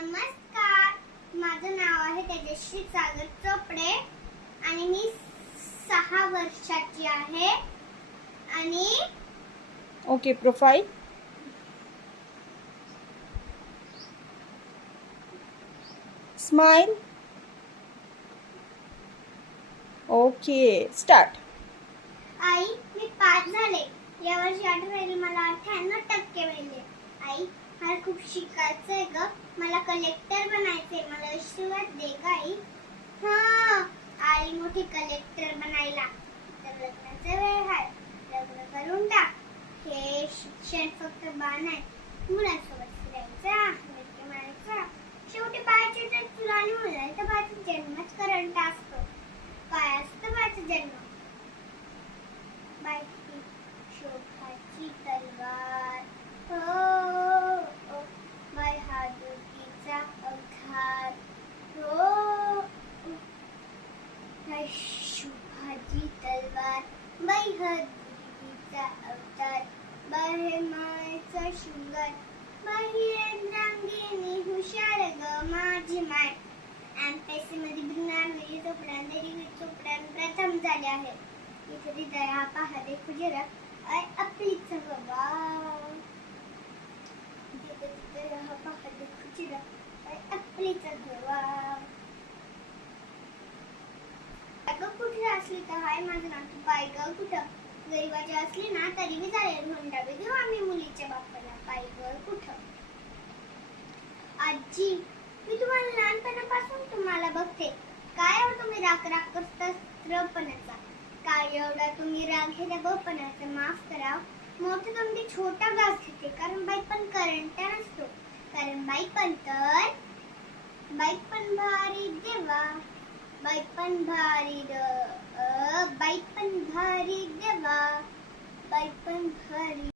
नमस्कार, माझं नाव आहे तेजश्री सागर चोपडे आणि मी 6 वर्षाची आहे. आणि okay, profile. Smile. Okay, start. आई, मी 5 झाले. यावर्षी 8 मला 98% मिळाले. आई, मला खूप शिकायचंय ग. मला कलेक्टर बनायचंय. मला आशीर्वाद दे ग आई. हा आई, मोठी कलेक्टर बनायला तर लग्नाचा वेळ आहे. लग्न करून टाक. हे शिक्षण फक्त बाण आहे. मुलांसोबत फिरायचा, मित्र मारायचा. शेवटी बाळाचे तर तुला आणि मुलाचा बाळाचा जन्मच करंट असतो. काय असतं बाळाचा जन्म? बायकी शोभाची तलवार, हो बाय हादुकीचा अवतार, हो बाय शोभाची तलवार, बाय हादुकीचा अवतार, बाय मायेचा शृंगार, बाई रंगीनी हुशार ग माझी माय. एमपीएससी मध्ये बिनारी चोपडा प्रथम झाले आहे. इथे दया पहा देखो जरा आपलीच बाबा. दया पहा देखो जरा आपलीच बाबा. अगं कुठे असली तर हाय माझं नाव तू पाय ग कुठं. गरीबाची असली ना तरी मी चालेल म्हणता देऊ आम्ही मुलीच्या बापाला. पाय ग कुठं. आजी, मी तुम्हाला लहानपणापासून तुम्हाला बघते. काय हो तुम्ही राग करता स्त्रपणाचा. काय एवढा तुम्ही राग घेता बापणाचा. माफ करा, मोठं तुमची छोटा घास घेते. कारण बाई पण करंट नसतो. कारण बाई पण भारी देवा. बाई पण भारी देवा. बाई पण भारी.